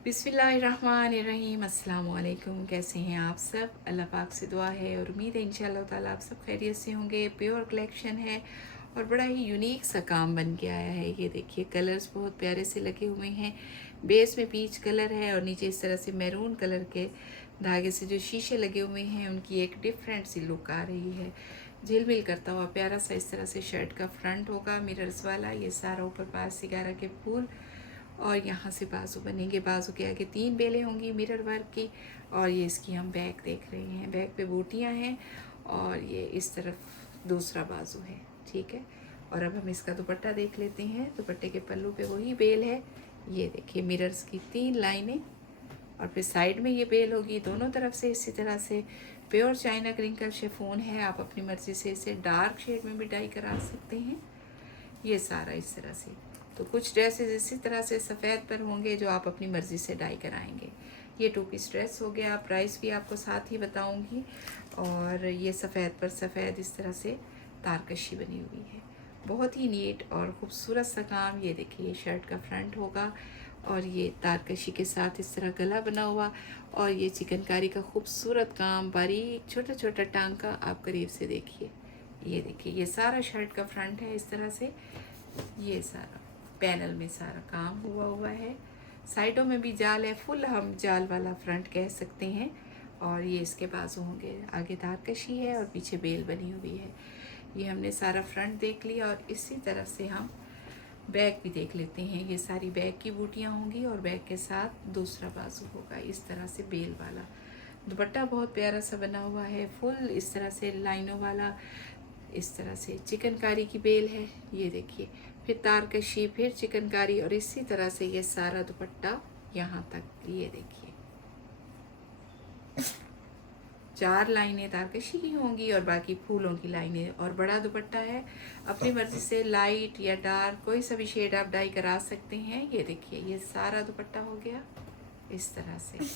बिस्मिल्लाहिर्रहमानिर्रहीम। अस्सलाम वालेकुम। कैसे हैं आप सब? अल्लाह पाक से दुआ है और उम्मीद है इंशाअल्लाह ताला आप सब खैरियत से होंगे। प्योर कलेक्शन है और बड़ा ही यूनिक सा काम बन के आया है। ये देखिए, कलर्स बहुत प्यारे से लगे हुए हैं। बेस में पीच कलर है और नीचे इस तरह से मैरून कलर के धागे से जो शीशे लगे हुए हैं उनकी एक डिफरेंट सी लुक आ रही है। झिलमिल करता हुआ प्यारा सा इस तरह से शर्ट का फ्रंट होगा, मिरर्स वाला। ये सारा ऊपर पास सिगारा के फूल और यहाँ से बाजू बनेंगे। बाजू के आगे 3 बेलें होंगी मिरर वर्क की। और ये इसकी हम बैक देख रहे हैं। बैक पे बूटियाँ हैं और ये इस तरफ दूसरा बाजू है। ठीक है, और अब हम इसका दुपट्टा देख लेते हैं। दुपट्टे के पल्लू पे वही बेल है। ये देखिए, मिरर्स की 3 लाइनें और फिर साइड में ये बेल होगी दोनों तरफ से। इसी तरह से प्योर चाइना क्रिंकल शिफॉन है। आप अपनी मर्ज़ी से इसे डार्क शेड में भी डाई करा सकते हैं। ये सारा इस तरह से। तो कुछ ड्रेसेस इसी तरह से सफ़ेद पर होंगे जो आप अपनी मर्ज़ी से डाई कराएंगे। ये 2 पीस ड्रेस हो गया। प्राइस भी आपको साथ ही बताऊंगी। और ये सफ़ेद पर सफ़ेद इस तरह से तारकशी बनी हुई है। बहुत ही नीट और ख़ूबसूरत सा काम। ये देखिए, ये शर्ट का फ्रंट होगा और ये तारकशी के साथ इस तरह गला बना हुआ और ये चिकनकारी का खूबसूरत काम, बारीक छोटा छोटा टांका। आप करीब से देखिए। ये देखिए, ये सारा शर्ट का फ्रंट है इस तरह से। ये सारा पैनल में सारा काम हुआ है। साइडों में भी जाल है, फुल हम जाल वाला फ्रंट कह सकते हैं। और ये इसके बाजू होंगे। आगे तारकशी है और पीछे बेल बनी हुई है। ये हमने सारा फ्रंट देख लिया और इसी तरह से हम बैक भी देख लेते हैं। ये सारी बैक की बूटियाँ होंगी और बैक के साथ दूसरा बाजू होगा इस तरह से बेल वाला। दुपट्टा बहुत प्यारा सा बना हुआ है, फुल इस तरह से लाइनों वाला। इस तरह से चिकनकारी की बेल है। ये देखिए, फिर तारकशी, फिर चिकनकारी और इसी तरह से ये सारा दुपट्टा यहाँ तक। ये देखिए, 4 लाइनें तारकशी की होंगी और बाकी फूलों की लाइनें। और बड़ा दुपट्टा है। अपनी मर्ज़ी से लाइट या डार्क कोई सा भी शेड आप डाई करा सकते हैं। ये देखिए, ये सारा दुपट्टा हो गया इस तरह से।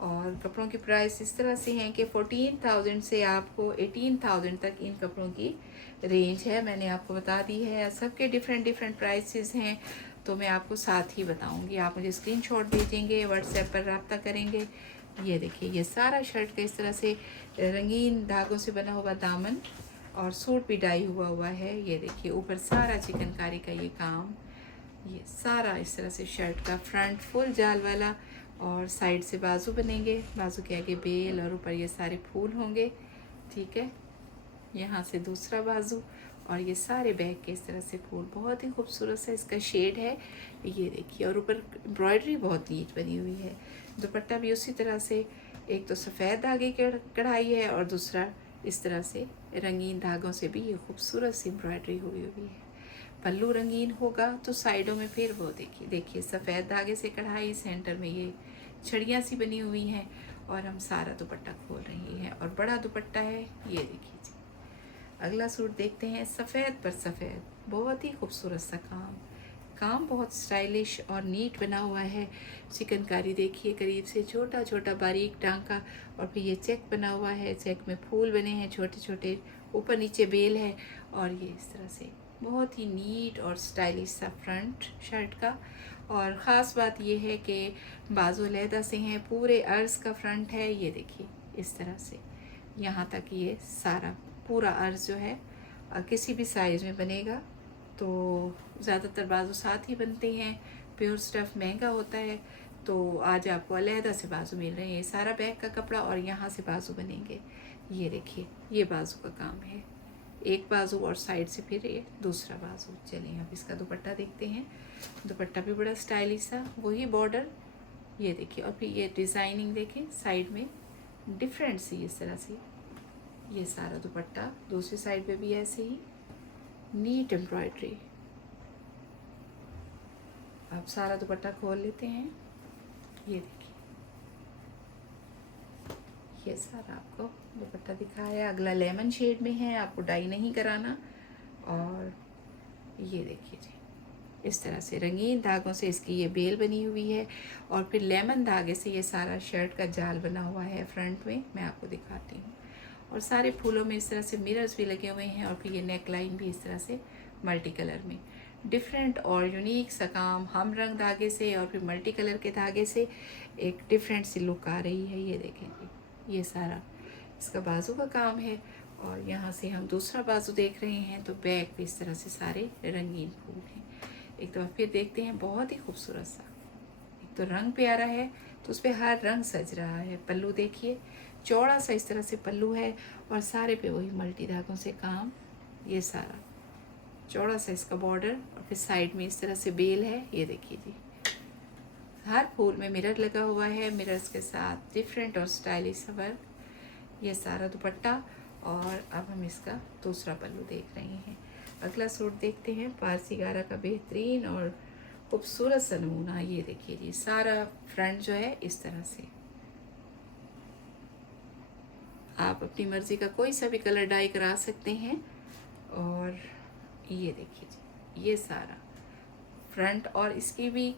और कपड़ों की प्राइस इस तरह से हैं कि 14,000 से आपको 18,000 तक इन कपड़ों की रेंज है। मैंने आपको बता दी है। सबके डिफरेंट डिफरेंट प्राइसेस हैं, तो मैं आपको साथ ही बताऊंगी। आप मुझे स्क्रीनशॉट भेजेंगे, व्हाट्सएप पर रब्ता करेंगे। ये देखिए, ये सारा शर्ट का इस तरह से रंगीन धागों से बना हुआ दामन और सूट भी डाई हुआ है। ये देखिए, ऊपर सारा चिकनकारी का ये काम। ये सारा इस तरह से शर्ट का फ्रंट फुल जाल वाला और साइड से बाजू बनेंगे। बाजू के आगे बेल और ऊपर ये सारे फूल होंगे। ठीक है, यहाँ से दूसरा बाजू और ये सारे बैग के इस तरह से फूल। बहुत ही खूबसूरत सा इसका शेड है। ये देखिए, और ऊपर एम्ब्रॉयडरी बहुत नीट बनी हुई है। दुपट्टा भी उसी तरह से, एक तो सफ़ेद धागे की कढ़ाई है और दूसरा इस तरह से रंगीन धागों से भी ये खूबसूरत सी एम्ब्रॉयडरी हुई है। पल्लू रंगीन होगा तो साइडों में फिर वो देखिए सफ़ेद धागे से कढ़ाई, सेंटर में ये छड़ियाँ सी बनी हुई हैं। और हम सारा दुपट्टा खोल रही हैं और बड़ा दुपट्टा है। ये देखिए जी, अगला सूट देखते हैं। सफ़ेद पर सफ़ेद, बहुत ही खूबसूरत सा काम। काम बहुत स्टाइलिश और नीट बना हुआ है। चिकनकारी देखिए करीब से, छोटा छोटा बारीक टांका और फिर ये चेक बना हुआ है। चेक में फूल बने हैं छोटे छोटे, ऊपर नीचे बेल है। और ये इस तरह से बहुत ही नीट और स्टाइलिश सा फ्रंट शर्ट का। और ख़ास बात ये है कि बाजू लहदा से हैं, पूरे अर्ज का फ्रंट है। ये देखिए, इस तरह से यहाँ तक ये सारा पूरा अर्ज जो है किसी भी साइज़ में बनेगा। तो ज़्यादातर बाजू साथ ही बनते हैं। प्योर स्टफ़ महंगा होता है, तो आज आपको अलहदा से बाजू मिल रहे हैं। ये सारा बैग का कपड़ा और यहाँ से बाजू बनेंगे। ये देखिए, ये बाजू का काम है, एक बाजू और साइड से फिर ये दूसरा बाजू। चलिए अब इसका दुपट्टा देखते हैं। दुपट्टा भी बड़ा स्टाइलिश सा, वही बॉर्डर। ये देखिए, और फिर ये डिज़ाइनिंग देखें साइड में डिफरेंट सी इस तरह से। ये सारा दुपट्टा दूसरी साइड पे भी ऐसे ही नीट एम्ब्रॉयडरी। अब सारा दुपट्टा खोल लेते हैं। ये देखिए, ये सारा आपको दुपट्टा दिखाया। अगला लेमन शेड में है, आपको डाई नहीं कराना। और ये देखिए जी, इस तरह से रंगीन धागों से इसकी ये बेल बनी हुई है और फिर लेमन धागे से ये सारा शर्ट का जाल बना हुआ है फ्रंट में। मैं आपको दिखाती हूँ। और सारे फूलों में इस तरह से मिरर्स भी लगे हुए हैं और फिर ये नेक लाइन भी इस तरह से मल्टी कलर में। डिफरेंट और यूनिक सा काम हम रंग धागे से और फिर मल्टी कलर के धागे से एक डिफरेंट सी लुक आ रही है। ये देखें जी, ये सारा इसका बाजू का काम है। और यहाँ से हम दूसरा बाजू देख रहे हैं तो बैक पे इस तरह से सारे रंगीन फूल हैं। एक तो फिर देखते हैं, बहुत ही खूबसूरत सा, एक तो रंग प्यारा है तो उस पर हर रंग सज रहा है। पल्लू देखिए, चौड़ा सा इस तरह से पल्लू है और सारे पे वही मल्टी धागों से काम। ये सारा चौड़ा सा इसका बॉर्डर और फिर साइड में इस तरह से बेल है। ये देखिए जी, हर फूल में मिरर लगा हुआ है, मिरर्स के साथ डिफरेंट और स्टाइलिश वर्क। ये सारा दुपट्टा और अब हम इसका दूसरा पल्लू देख रहे हैं। अगला सूट देखते हैं, पारसी गारा का बेहतरीन और खूबसूरत सा नमूना। ये देखिए जी, सारा फ्रंट जो है इस तरह से, आप अपनी मर्ज़ी का कोई सा भी कलर डाई करा सकते हैं। और ये देखिए जी, ये सारा फ्रंट, और इसकी भी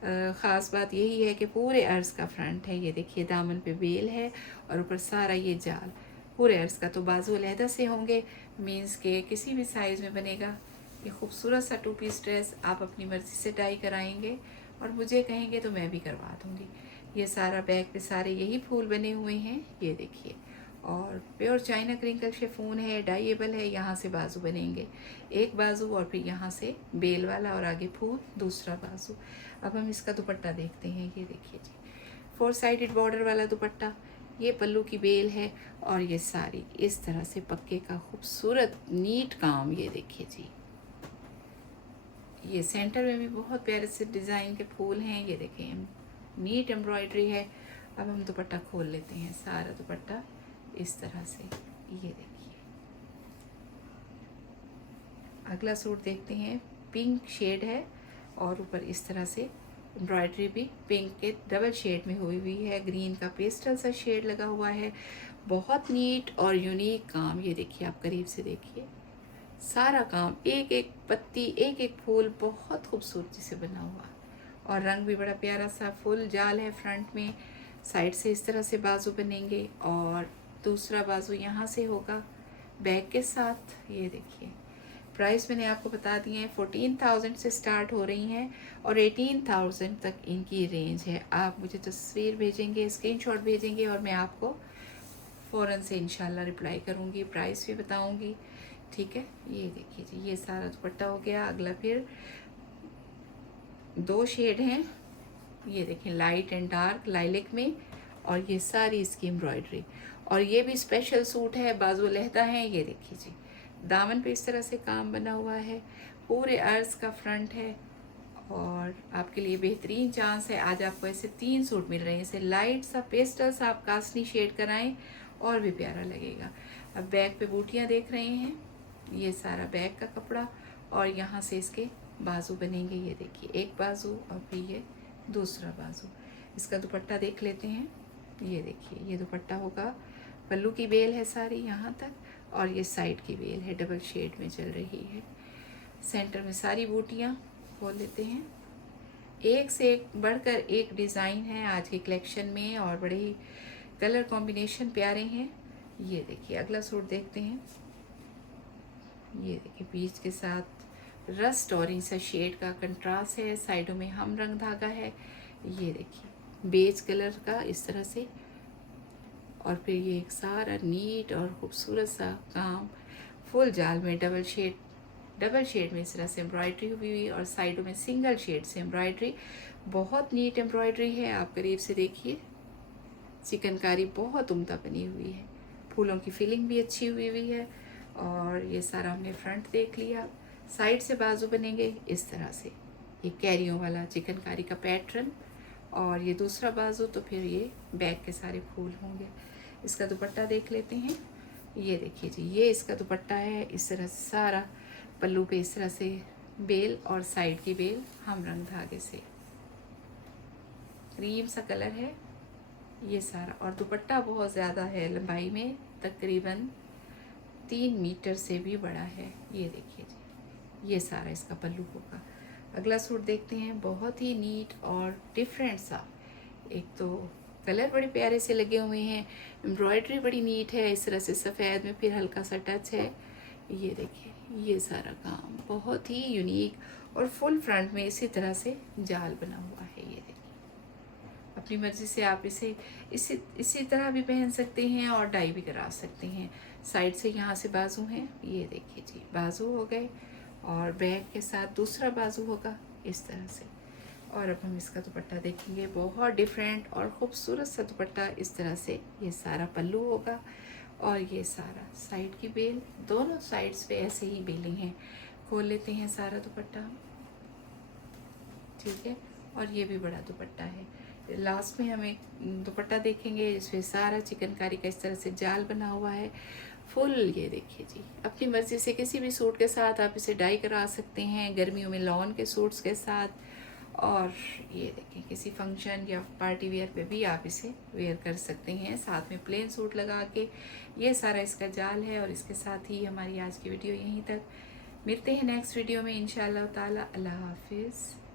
ख़ास बात यही है कि पूरे अर्ज़ का फ्रंट है। ये देखिए, दामन पे बेल है और ऊपर सारा ये जाल पूरे अर्ज़ का। तो बाजू अलहदा से होंगे, मीन्स के किसी भी साइज़ में बनेगा। ये खूबसूरत सा 2 पीस ड्रेस आप अपनी मर्ज़ी से डाई कराएंगे और मुझे कहेंगे तो मैं भी करवा दूँगी। ये सारा बैक पे सारे यही फूल बने हुए हैं। ये देखिए, और प्योर चाइना क्रिंकल शिफॉन है, डाइएबल है। यहाँ से बाजू बनेंगे, एक बाजू और फिर यहाँ से बेल वाला और आगे फूल दूसरा बाजू। अब हम इसका दुपट्टा देखते हैं। ये देखिए जी, 4 साइडेड बॉर्डर वाला दुपट्टा, ये पल्लू की बेल है और ये सारी इस तरह से पक्के का खूबसूरत नीट काम। ये देखिए जी, ये सेंटर में भी बहुत प्यारे से डिज़ाइन के फूल हैं। ये देखें, नीट एम्ब्रॉयडरी है। अब हम दुपट्टा खोल लेते हैं, सारा दुपट्टा इस तरह से। ये देखिए, अगला सूट देखते हैं, पिंक शेड है और ऊपर इस तरह से एम्ब्रॉयडरी भी पिंक के डबल शेड में हुई हुई है। ग्रीन का पेस्टल सा शेड लगा हुआ है। बहुत नीट और यूनिक काम। ये देखिए, आप करीब से देखिए, सारा काम, एक एक पत्ती, एक एक फूल बहुत खूबसूरती से बना हुआ और रंग भी बड़ा प्यारा सा। फुल जाल है फ्रंट में, साइड से इस तरह से बाजू बनेंगे और दूसरा बाजू यहाँ से होगा बैक के साथ। ये देखिए, प्राइस मैंने आपको बता दिए हैं, 14,000 से स्टार्ट हो रही हैं और 18,000 तक इनकी रेंज है। आप मुझे तस्वीर भेजेंगे, स्क्रीनशॉट भेजेंगे और मैं आपको फ़ौरन से इंशाल्लाह रिप्लाई करूँगी, प्राइस भी बताऊँगी। ठीक है, ये देखिए जी, ये सारा दुपट्टा हो गया। अगला फिर 2 शेड हैं, ये देखें, लाइट एंड डार्क लाइलिक में, और ये सारी इसकी एम्ब्रॉयडरी। और ये भी स्पेशल सूट है, बाजू लहदा है। ये देखिए जी, दामन पे इस तरह से काम बना हुआ है, पूरे अर्ज का फ्रंट है। और आपके लिए बेहतरीन चांस है, आज आपको ऐसे 3 सूट मिल रहे हैं। इसे लाइट सा पेस्टल सा आप कास्टली शेड कराएं और भी प्यारा लगेगा। अब बैक पे बूटियाँ देख रहे हैं, ये सारा बैक का कपड़ा और यहाँ से इसके बाजू बनेंगे। ये देखिए, एक बाजू और फिर ये दूसरा बाजू। इसका दुपट्टा देख लेते हैं। ये देखिए, ये दुपट्टा होगा, पल्लू की बेल है सारी यहाँ तक और ये साइड की बेल है, डबल शेड में चल रही है। सेंटर में सारी बूटियाँ खोल लेते हैं। एक से एक बढ़कर एक डिज़ाइन है आज की कलेक्शन में और बड़े ही कलर कॉम्बिनेशन प्यारे हैं। ये देखिए, अगला सूट देखते हैं। ये देखिए, बीच के साथ रस्ट ऑरेंज सा शेड का कंट्रास्ट है, साइडों में हम रंग धागा है। ये देखिए, बेज कलर का इस तरह से, और फिर ये एक सारा नीट और खूबसूरत सा काम फुल जाल में डबल शेड में इस तरह से एम्ब्रॉयडरी हुई हुई और साइडों में सिंगल शेड से एम्ब्रॉयडरी। बहुत नीट एम्ब्रॉयडरी है, आप करीब से देखिए, चिकनकारी बहुत उम्दा बनी हुई है, फूलों की फिलिंग भी अच्छी हुई हुई है। और ये सारा हमने फ्रंट देख लिया, साइड से बाजू बनेंगे इस तरह से, ये कैरियों वाला चिकनकारी का पैटर्न, और ये दूसरा बाजू तो फिर ये बैक के सारे फूल होंगे। इसका दुपट्टा देख लेते हैं। ये देखिए जी, ये इसका दुपट्टा है, इस तरह से सारा पल्लू पे इस तरह से बेल और साइड की बेल हम रंग धागे से, क्रीम सा कलर है ये सारा। और दुपट्टा बहुत ज़्यादा है, लंबाई में तकरीबन 3 मीटर से भी बड़ा है। ये देखिए जी, ये सारा इसका पल्लू होगा। अगला सूट देखते हैं, बहुत ही नीट और डिफरेंट सा। एक तो कलर बड़े प्यारे से लगे हुए हैं, एम्ब्रॉयडरी बड़ी नीट है, इस तरह से सफ़ेद में फिर हल्का सा टच है। ये देखिए, ये सारा काम बहुत ही यूनिक और फुल फ्रंट में इसी तरह से जाल बना हुआ है। ये देखिए, अपनी मर्ज़ी से आप इसे इसी तरह भी पहन सकते हैं और डाई भी करा सकते हैं। साइड से यहाँ से बाजू हैं, ये देखिए जी, बाजू हो गए और बैक के साथ दूसरा बाजू होगा इस तरह से। और अब हम इसका दुपट्टा देखेंगे, बहुत डिफरेंट और ख़ूबसूरत सा दुपट्टा इस तरह से। ये सारा पल्लू होगा और ये सारा साइड की बेल, दोनों साइड्स पे ऐसे ही बेलिंग है। खोल लेते हैं सारा दुपट्टा, ठीक है। और ये भी बड़ा दुपट्टा है। लास्ट में हमें दुपट्टा देखेंगे जिसमें सारा चिकनकारी का इस तरह से जाल बना हुआ है फुल। ये देखिए जी, अपनी मर्ज़ी से किसी भी सूट के साथ आप इसे डाई करा सकते हैं, गर्मियों में लॉन के सूट्स के साथ। और ये देखें, किसी फंक्शन या पार्टी वेयर पे भी आप इसे वेयर कर सकते हैं, साथ में प्लेन सूट लगा के। ये सारा इसका जाल है। और इसके साथ ही हमारी आज की वीडियो यहीं तक। मिलते हैं नेक्स्ट वीडियो में इंशाअल्लाह ताला। अल्लाह हाफिज़।